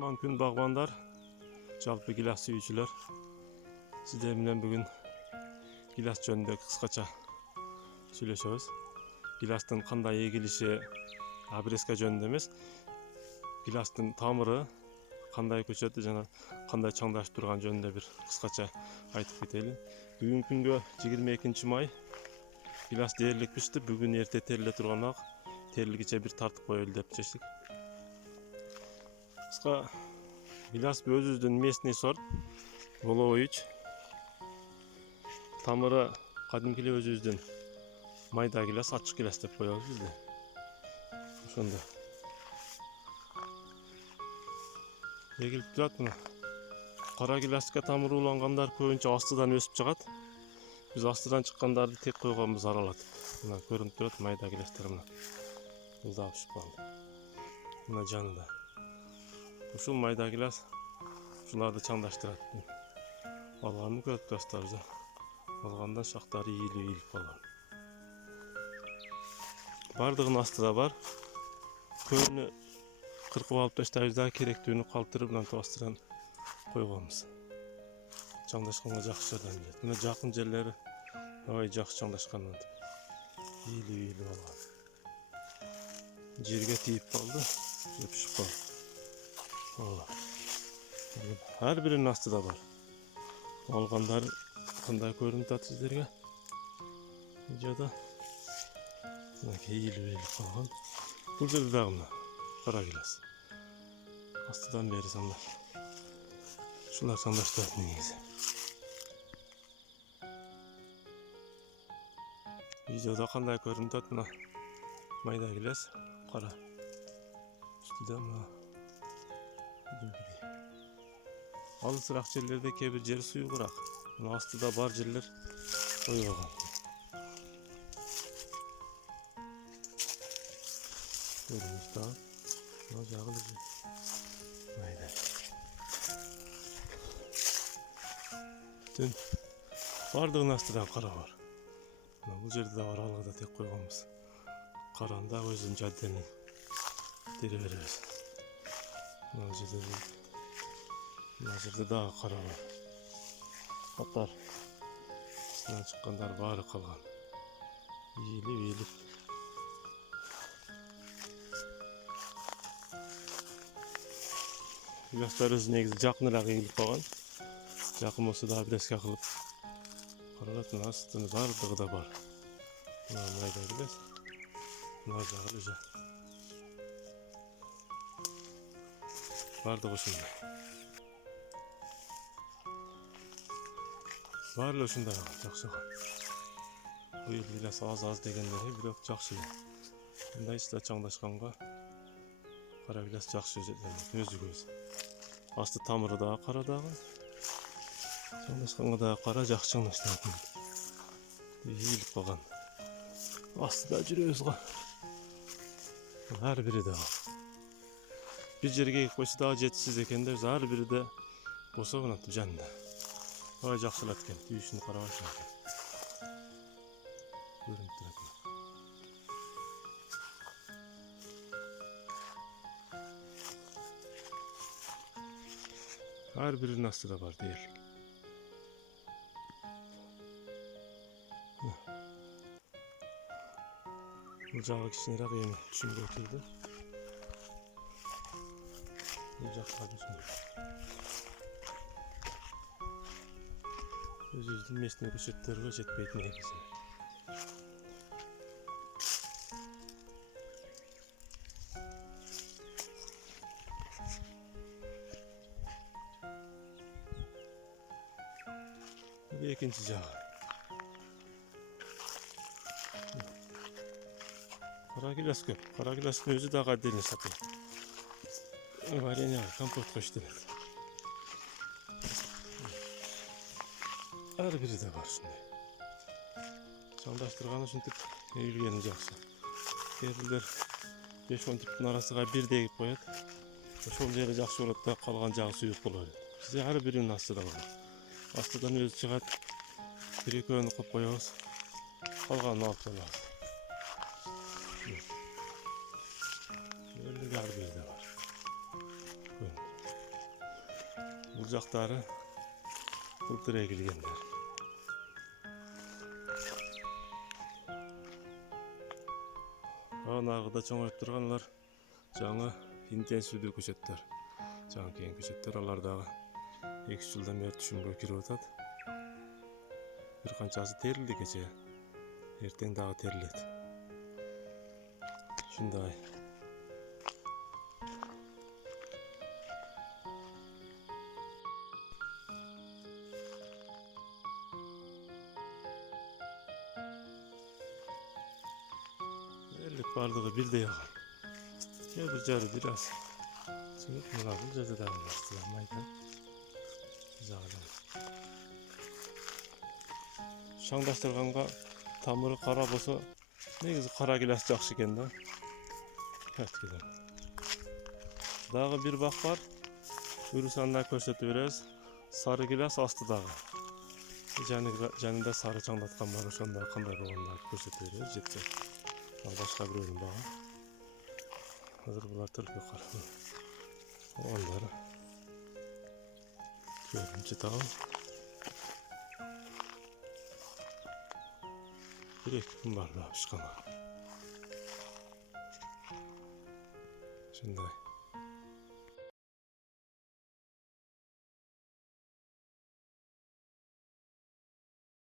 Mümkün bağbanlar, жалпы gilas sүйүүчүлөр. Sizler менен бүгүn gilas жөнүндө кыскача сүйлөшөбүз. Gilastын кандай эгилиши, обрезка жөнүндө эмес, gilastын тамыры кандай көчөт жана кандай чаңдашып турган жөнүндө бир кыскача айтып кетели. Бүгүнкү күнгө 22 май gilas дээрлик пишти. Бүгүн эрте териле турган ак терилгиче бир тартып коелу деп чечтик. Кыска gilas өзүбүздүн местный сорт Волович. Тамыры кадимки эле өзүбүздүн майда gilas, ачык gilas деп коебуз бизде. Ошондо эгилип турат мына. Кара gilaска тамыры улангандар көбүнчө астыдан өсүп чыгат. Биз астыдан чыккандарды тек койгонбуз аралатып. Мына көрүнүп турат майда gilaстар мына. Ылдап түшүп калды. Мына жанында. Ушул майда gilas ушуларды чаңдаштырат. Алганды көрүп турасыздар. Алгандан шактары ийилип калган. Бардыгынын астыда бар. Көбүнө кыркып алып таштайбыз да, керектүүнү калтырып мынтип астыдан койгонбуз. Чаңдашканга жакшы жардам берет. Мына жакын жерлери аябай жакшы чаңдашкан мынтип. Ийилип алган. Жерге тийип калды, түшүп калды. Ар биринин астыда бар. Алгандар кандай көрүнүп атат сиздерге? Видеодо. Мынакей ийилип калган. Бул жерде дагы мына кара gilas. Астыдан бери саңдап. Ушулар чаңдаштырат негизи. Видеодо кандай көрүнүп атат мына майда gilas, кара. Үстүдө мына алысыраак жерлерде кээ бир жер суюгураак. Мына астыда бар жерлер койгон. Көрүнүш да. Мына жагы майда. Бүтүн бардыгынын астыдан кара бар. Мына бул жерде да бар, алгыда тек койгонбуз. Караны да өзүнүн жаддени тере беребиз. Мына жерде дагы кара бар. Катар астынан чыккандар баары калган. Ийилип. Gilaslar өзү негизи жакыныраак эгилип калган. Жакын болсо да обрезка кылып каралат. Мына астыны бардыгы да бар. Мына майда gilas. Мына жагы уже бардыгы ушундай. Баары ушундай жакшы. Быйыл gilas аз дегендери бирок жакшы. Мындайча чаңдашканга кара gilas жакшы өзү. Асты тамыры да кара дагы. Чаңдашканга да кара жакшы чаңдаштырат. Ийилип калган. Астыда жүрөбүз го. Ар бири да. Bir жерге койсо дагы жетишсиз экен да, ар бири да болсо мынтип жанында. Ой жакшылат экен, түйүшүн карабайсың. Көрүнүп турат. Ар биринин астыда бар дээрлик. Бул жагы кичинераак эми түшүнгө келди. Бул жакка түшүндүк. Өзүбүздүн местный көчөттөргө жетпейтин негизи. Экинчи жагы. Кара gilas көп. Кара gilaстын өзү дагы отдельно сатылат. Варенье, компотко иштелет. Ар бири да бар ушундай. Чаңдаштырганы ушинтип эгилгени жакшы. Кээ бирлер 5-10 типтин арасыга бир дегип коет. Ошол жери жакшы болот да, калган жагы суюк боло берет. Бизде ар биринин астыда бар. Астыдан өзү чыгат. Бир-экөөнү коюп коебуз. Калганын алып салабыз. Ар бири да бар. Бұл жақтары былтыр егілгендер. Анағыда чоңайып тұрғанлар жаңа интенсивді көшеттер. Жаңа кейін көшеттер алардағы 2 жылдан бері түшімге кіріп атады. Bir qanchасы terildi kecha. Erteng дағы teriladi. Shunday. Bardығы birde yağar. Ya bir jarı biraz. Çünkü bunlar bu jarı da başlamaydı. Güzel. Шаңдаштырғанға тамыры қара болса, негізі қара гилас жақсы екен да. Дағы бір бақ бар. Үрісанына көрсетіп береміз. Сары гилас астыдағы. Жанында сары шаңдатқан бар, ошонда қандай болғанын көрсетіп береміз, жетсе. Ал башқа біреудің бағы. Қазір бұлар түрпе қара. Ондары көрінші тағы. Bir-iki gün var daha çıkana. Şimdi